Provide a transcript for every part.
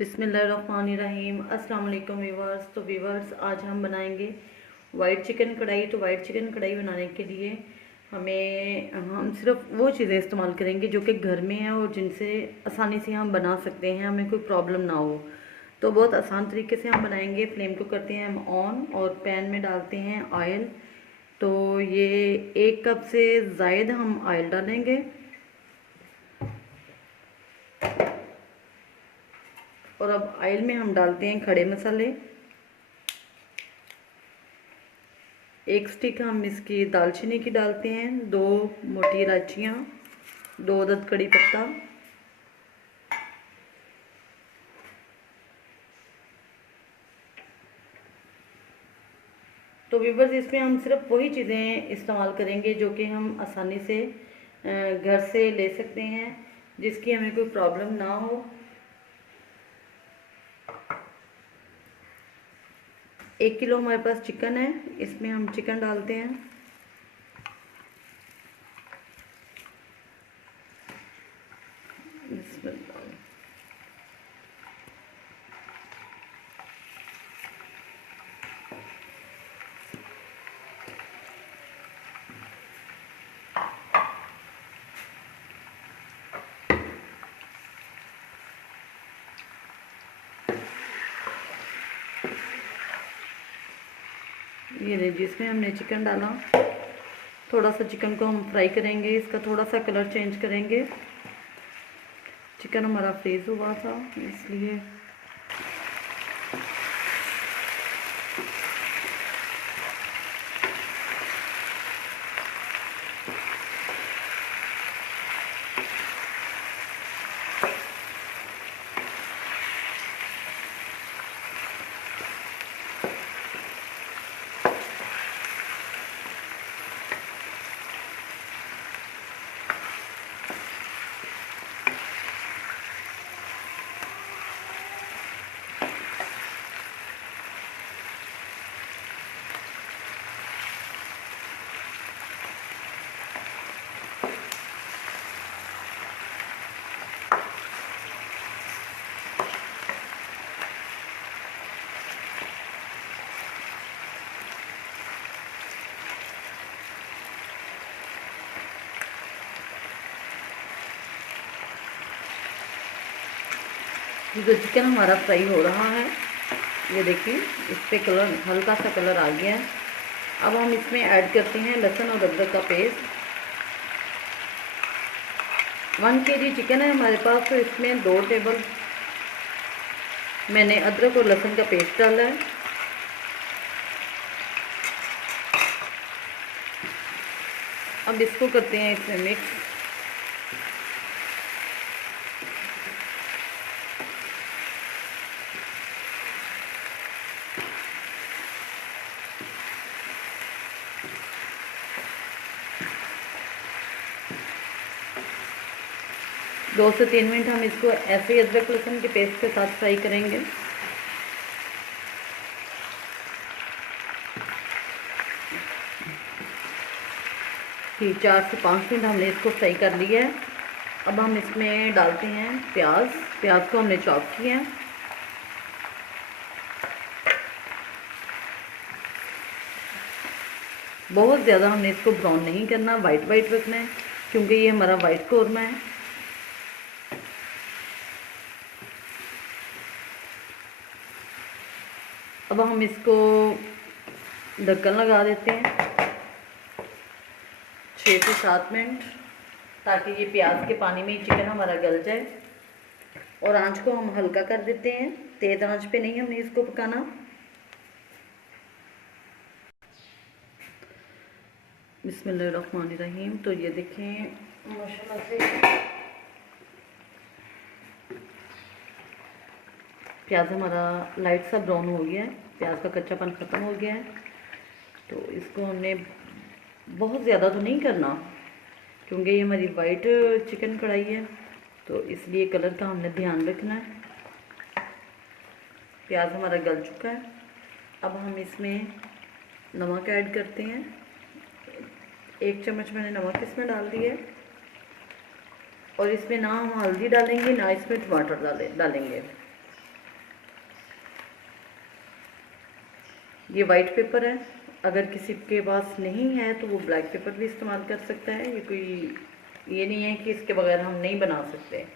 बिस्मिल्लाहिर्रहमानिर्रहीम। अस्सलाम वालेकुम व्यूवर्स। तो व्यूवर्स, आज हम बनाएंगे वाइट चिकन कढ़ाई। तो वाइट चिकन कढ़ाई बनाने के लिए हम सिर्फ वो चीज़ें इस्तेमाल करेंगे जो कि घर में हैं और जिनसे आसानी से हम बना सकते हैं, हमें कोई प्रॉब्लम ना हो। तो बहुत आसान तरीके से हम बनाएंगे। फ्लेम को करते हैं हम ऑन और पैन में डालते हैं ऑयल। तो ये 1 कप से ज़ायद हम ऑयल डालेंगे। और अब ऑयल में हम डालते हैं खड़े मसाले। 1 स्टिक हम इसकी दालचीनी की डालते हैं, 2 मोटी इलायचियाँ, 2 अदद कड़ी पत्ता, तो व्यूवर्स इसमें हम सिर्फ वही चीज़ें इस्तेमाल करेंगे जो कि हम आसानी से घर से ले सकते हैं, जिसकी हमें कोई प्रॉब्लम ना हो। 1 किलो हमारे पास चिकन है, इसमें हम चिकन डालते हैं। ये देखिए, जिसमें हमने चिकन डाला, थोड़ा सा चिकन को हम फ्राई करेंगे, इसका थोड़ा सा कलर चेंज करेंगे। चिकन हमारा फ्रीज हुआ था इसलिए। जो चिकन हमारा फ्राई हो रहा है, ये देखिए इस पे कलर, हल्का सा कलर आ गया है। अब हम इसमें ऐड करते हैं लहसुन और अदरक का पेस्ट। 1 kg चिकन है हमारे पास, तो इसमें 2 टेबल मैंने अदरक और लहसुन का पेस्ट डाला है। अब इसको करते हैं इसमें मिक्स। दो से 3 मिनट हम इसको ऐसे ही अदरक लहसुन के पेस्ट के साथ फ्राई करेंगे। फिर 4 से 5 मिनट हमने इसको फ्राई कर लिया है। अब हम इसमें डालते हैं प्याज। प्याज को हमने चॉप किया है। बहुत ज़्यादा हमने इसको ब्राउन नहीं करना, वाइट वाइट रखना है, क्योंकि ये हमारा वाइट कौरमा है। अब हम इसको ढक्कन लगा देते हैं 6 से 7 मिनट, ताकि ये प्याज के पानी में चिकन हमारा गल जाए। और आंच को हम हल्का कर देते हैं, तेज़ आंच पे नहीं हमने इसको पकाना। बिस्मिल्लाहिर्रहमानिर्रहीम। तो ये देखें माशाल्लाह से प्याज हमारा लाइट सा ब्राउन हो गया है, प्याज का कच्चापन ख़त्म हो गया है। तो इसको हमने बहुत ज़्यादा तो नहीं करना, क्योंकि ये हमारी वाइट चिकन कढ़ाई है, तो इसलिए कलर का हमने ध्यान रखना है। प्याज हमारा गल चुका है। अब हम इसमें नमक ऐड करते हैं। 1 चम्मच मैंने नमक इसमें डाल दिया है। और इसमें ना हम हल्दी डालेंगे, ना इसमें टमाटर डालेंगे। ये वाइट पेपर है, अगर किसी के पास नहीं है तो वो ब्लैक पेपर भी इस्तेमाल कर सकता है। ये कोई ये नहीं है कि इसके बगैर हम नहीं बना सकते।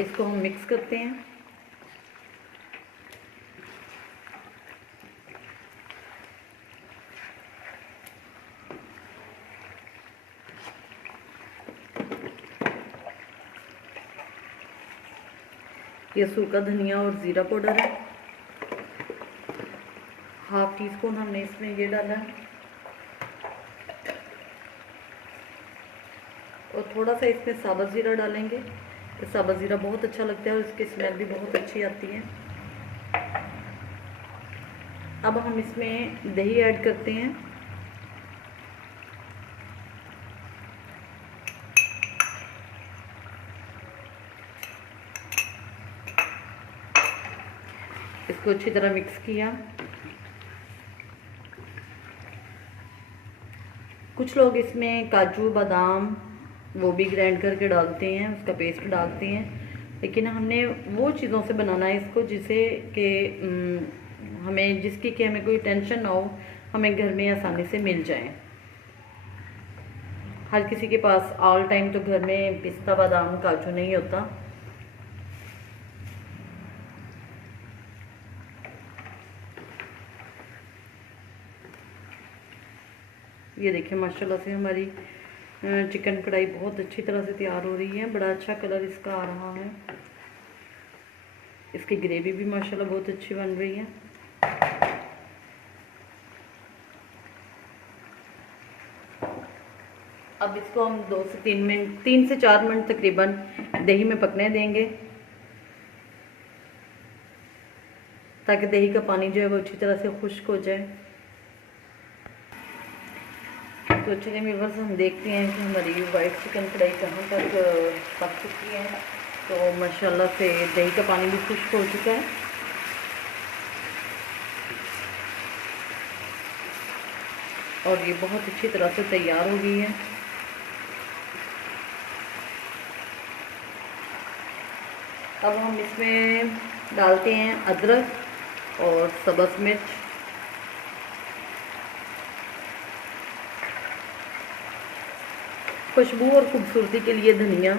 इसको हम मिक्स करते हैं। ये सूखा धनिया और ज़ीरा पाउडर है। हाफ टी स्पून हमने इसमें ये डाला है और थोड़ा सा इसमें साबुत ज़ीरा डालेंगे। तो साबुत ज़ीरा बहुत अच्छा लगता है और इसकी स्मेल भी बहुत अच्छी आती है। अब हम इसमें दही ऐड करते हैं। इसको अच्छी तरह मिक्स किया। कुछ लोग इसमें काजू बादाम वो भी ग्राइंड करके डालते हैं, उसका पेस्ट डालते हैं, लेकिन हमने वो चीज़ों से बनाना है इसको जिसे कि हमें जिसकी कि हमें कोई टेंशन ना हो, हमें घर में आसानी से मिल जाए। हर किसी के पास ऑल टाइम तो घर में पिस्ता बादाम काजू नहीं होता। ये देखिए माशाल्लाह से हमारी चिकन कढ़ाई बहुत अच्छी तरह से तैयार हो रही है। बड़ा अच्छा कलर इसका आ रहा है। इसकी ग्रेवी भी माशाल्लाह बहुत अच्छी बन रही है। अब इसको हम 2 से 3 मिनट 3 से 4 मिनट तकरीबन दही में पकने देंगे, ताकि दही का पानी जो है वो अच्छी तरह से खुश्क हो जाए। तो चलिए व्यूअर्स, हम देखते हैं कि हमारी वाइट चिकन कढ़ाई कहाँ तक पक चुकी है। तो माशाल्लाह से दही का पानी भी खुश्क हो चुका है। और ये बहुत अच्छी तरह से तैयार हो गई है। अब हम इसमें डालते हैं अदरक और सब्ज़ मिर्च। खुशबू और खूबसूरती के लिए धनिया।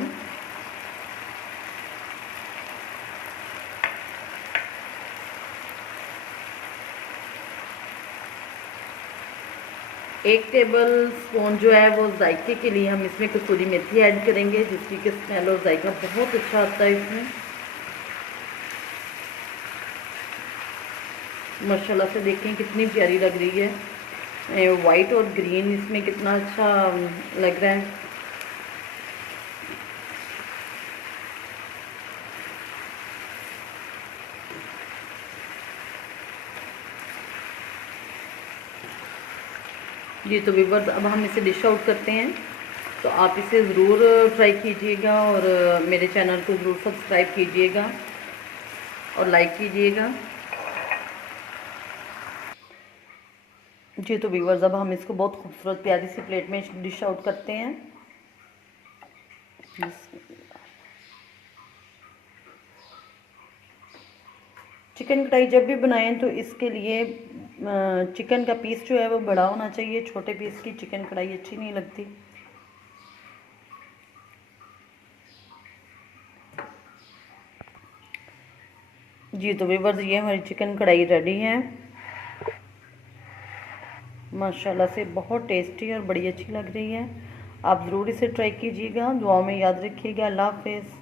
एक टेबल स्पून जो है वो जायके के लिए हम इसमें कसूरी मेथी ऐड करेंगे, जिसकी कि स्मेल और जायका बहुत अच्छा आता है इसमें। माशाल्लाह से देखें कितनी प्यारी लग रही है। वाइट और ग्रीन इसमें कितना अच्छा लग रहा है। जी तो व्यूअर्स, अब हम इसे डिश आउट करते हैं। तो आप इसे ज़रूर ट्राई कीजिएगा और मेरे चैनल को ज़रूर सब्सक्राइब कीजिएगा और लाइक कीजिएगा। जी तो व्यूअर्स, अब हम इसको बहुत खूबसूरत प्यारी सी प्लेट में डिश आउट करते हैं। चिकन कढ़ाई जब भी बनाएं तो इसके लिए चिकन का पीस जो है वो बड़ा होना चाहिए। छोटे पीस की चिकन कढ़ाई अच्छी नहीं लगती। जी तो व्यूअर्स, ये हमारी चिकन कढ़ाई रेडी है। माशाल्लाह से बहुत टेस्टी और बड़ी अच्छी लग रही है। आप ज़रूर इसे ट्राई कीजिएगा। दुआओं में याद रखिएगा। अल्लाह हाफ़िज़।